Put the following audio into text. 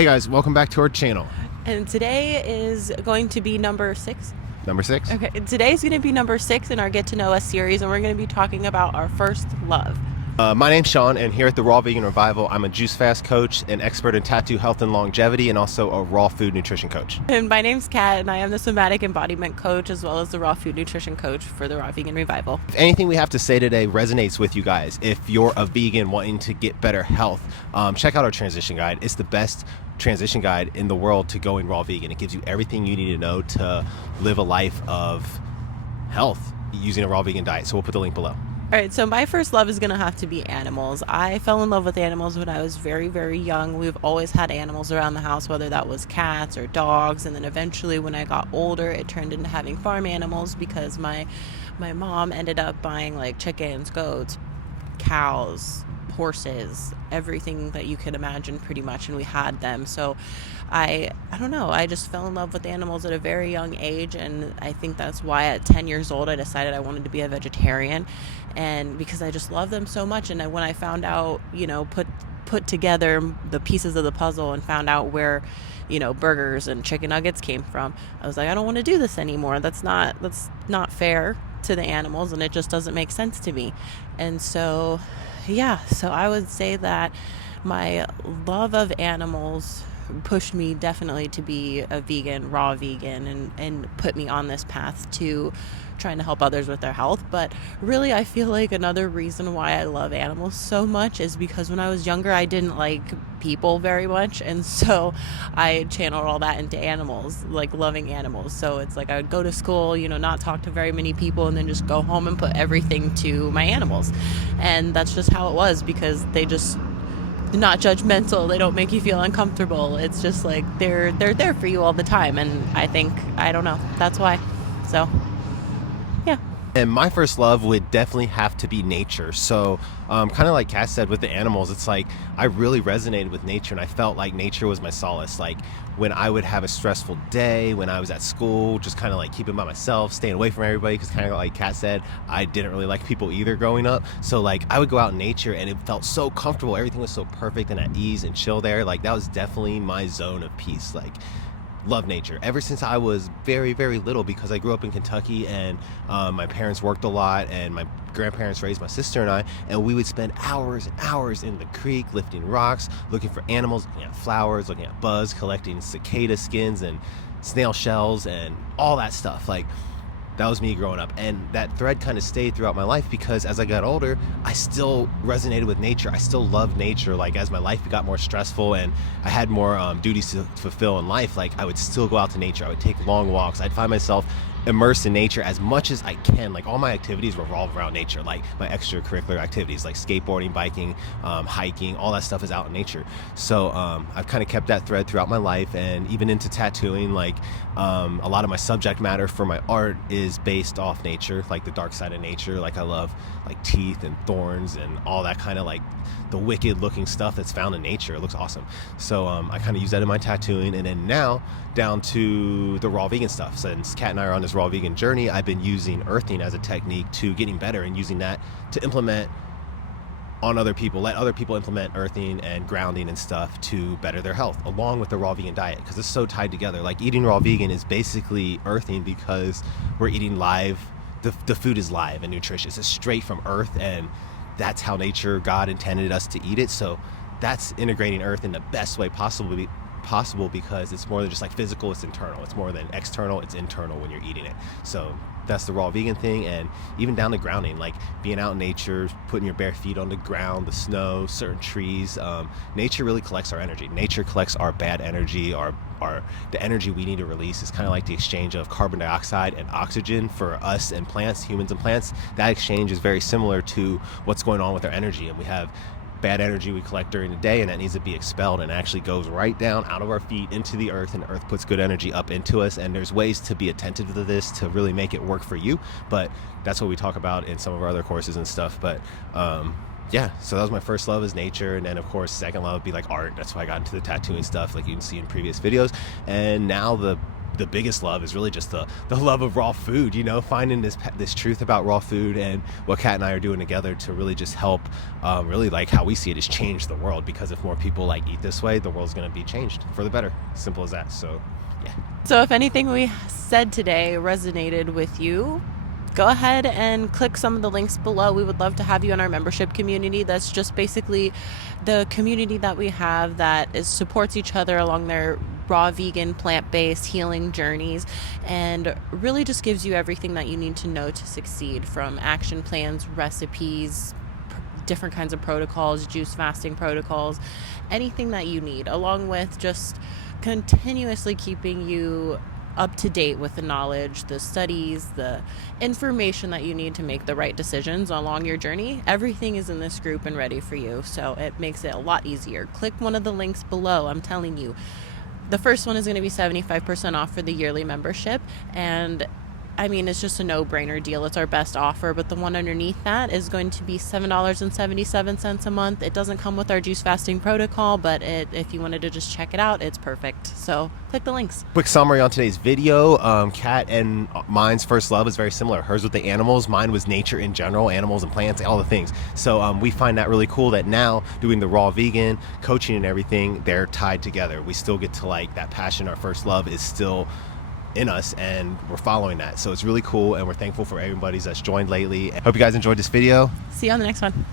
Hey guys, welcome back to our channel. And today is going to be number 6. Number 6? Okay, today's going to be number 6 in our Get to Know Us series, and we're going to be talking about our first love. My name's Sean, and here at the Raw Vegan Revival, I'm a juice fast coach, an expert in tattoo health and longevity, and also a raw food nutrition coach. And my name's Kat, and I am the somatic embodiment coach as well as the raw food nutrition coach for the Raw Vegan Revival. If anything we have to say today resonates with you guys, if you're a vegan wanting to get better health, check out our transition guide. It's the best transition guide in the world to going raw vegan. It gives you everything you need to know to live a life of health using a raw vegan diet. So we'll put the link below. All right, so my first love is going to have to be animals. I fell in love with animals when I was very, very young. We've always had animals around the house, whether that was cats or dogs. And then eventually when I got older, it turned into having farm animals because my mom ended up buying like chickens, goats, cows, horses, everything that you could imagine pretty much, and we had them. So I don't know, I just fell in love with animals at a very young age, and I think that's why at 10 years old I decided I wanted to be a vegetarian, and because I just love them so much. And when I found out, put together the pieces of the puzzle and found out where burgers and chicken nuggets came from, I was like, I don't want to do this anymore. That's not fair to the animals, and it just doesn't make sense to me. And so I would say that my love of animals pushed me definitely to be a vegan, raw vegan, and put me on this path to trying to help others with their health. But really, I feel like another reason why I love animals so much is because when I was younger, I didn't like people very much, and so I channeled all that into animals, like loving animals. So it's like I would go to school, not talk to very many people, and then just go home and put everything to my animals. And that's just how it was, because they're not judgmental. They don't make you feel uncomfortable. It's just like they're there for you all the time. And I don't know, that's why. So yeah. And my first love would definitely have to be nature. So kind of like Cass said with the animals, it's like I really resonated with nature, and I felt like nature was my solace. Like when I would have a stressful day, when I was at school, just kind of like keeping by myself, staying away from everybody, because kind of like Kat said, I didn't really like people either growing up. So like I would go out in nature and it felt so comfortable. Everything was so perfect and at ease and chill there. Like that was definitely my zone of peace. Like love nature ever since I was very, very little, because I grew up in Kentucky, and my parents worked a lot, and my grandparents raised my sister and I, and we would spend hours and hours in the creek lifting rocks, looking for animals, looking at flowers, looking at bugs, collecting cicada skins and snail shells and all that stuff. Like that was me growing up, and that thread kind of stayed throughout my life, because as I got older, I still resonated with nature. I still loved nature. Like as my life got more stressful and I had more duties to fulfill in life, like I would still go out to nature. I would take long walks. I'd find myself immersed in nature as much as I can. Like all my activities revolve around nature, like my extracurricular activities like skateboarding, biking, hiking, all that stuff is out in nature. So I've kind of kept that thread throughout my life, and even into tattooing. Like a lot of my subject matter for my art is based off nature, like the dark side of nature. Like I love like teeth and thorns and all that kind of like the wicked looking stuff that's found in nature. It looks awesome. So I kind of use that in my tattooing. And then now down to the raw vegan stuff. Since Kat and I are on this raw vegan journey, I've been using earthing as a technique to getting better, and using that to implement on other people, let other people implement earthing and grounding and stuff to better their health, along with the raw vegan diet, because it's so tied together. Like eating raw vegan is basically earthing, because we're eating live. The food is live and nutritious. It's straight from earth, and that's how nature, God intended us to eat it. So that's integrating earth in the best way possible, because it's more than just like physical, it's internal. It's more than external, it's internal when you're eating it. So that's the raw vegan thing. And even down to grounding, like being out in nature, putting your bare feet on the ground, the snow, certain trees. Nature really collects our energy. Nature collects our bad energy, the energy we need to release. Is kind of like the exchange of carbon dioxide and oxygen for us and plants, humans and plants. That exchange is very similar to what's going on with our energy, and we have bad energy we collect during the day, and that needs to be expelled, and actually goes right down out of our feet into the earth, and earth puts good energy up into us. And there's ways to be attentive to this to really make it work for you, but that's what we talk about in some of our other courses and stuff. But yeah, so that was my first love, is nature. And then of course second love would be like art. That's why I got into the tattooing stuff, like you can see in previous videos. And now the the biggest love is really just the love of raw food, you know, finding this truth about raw food, and what Kat and I are doing together to really just help, really, like, how we see it is change the world, because if more people like eat this way, the world's going to be changed for the better. Simple as that. So yeah. So if anything we said today resonated with you, go ahead and click some of the links below. We would love to have you in our membership community. That's just basically the community that we have that supports each other along their raw, vegan, plant-based healing journeys, and really just gives you everything that you need to know to succeed, from action plans, recipes, different kinds of protocols, juice fasting protocols, anything that you need, along with just continuously keeping you up to date with the knowledge, the studies, the information that you need to make the right decisions along your journey. Everything is in this group and ready for you, so it makes it a lot easier. Click one of the links below. I'm telling you, the first one is going to be 75% off for the yearly membership, and I mean, it's just a no-brainer deal. It's our best offer, but the one underneath that is going to be $7.77 a month. It doesn't come with our juice fasting protocol, but if you wanted to just check it out, it's perfect. So click the links. Quick summary on today's video. Kat and mine's first love is very similar. Hers with the animals, mine was nature in general, animals and plants, all the things. So we find that really cool that now doing the raw vegan, coaching and everything, they're tied together. We still get to, like, that passion, our first love is still in us, and we're following that. So it's really cool, and we're thankful for everybody that's joined lately. Hope you guys enjoyed this video. See you on the next one.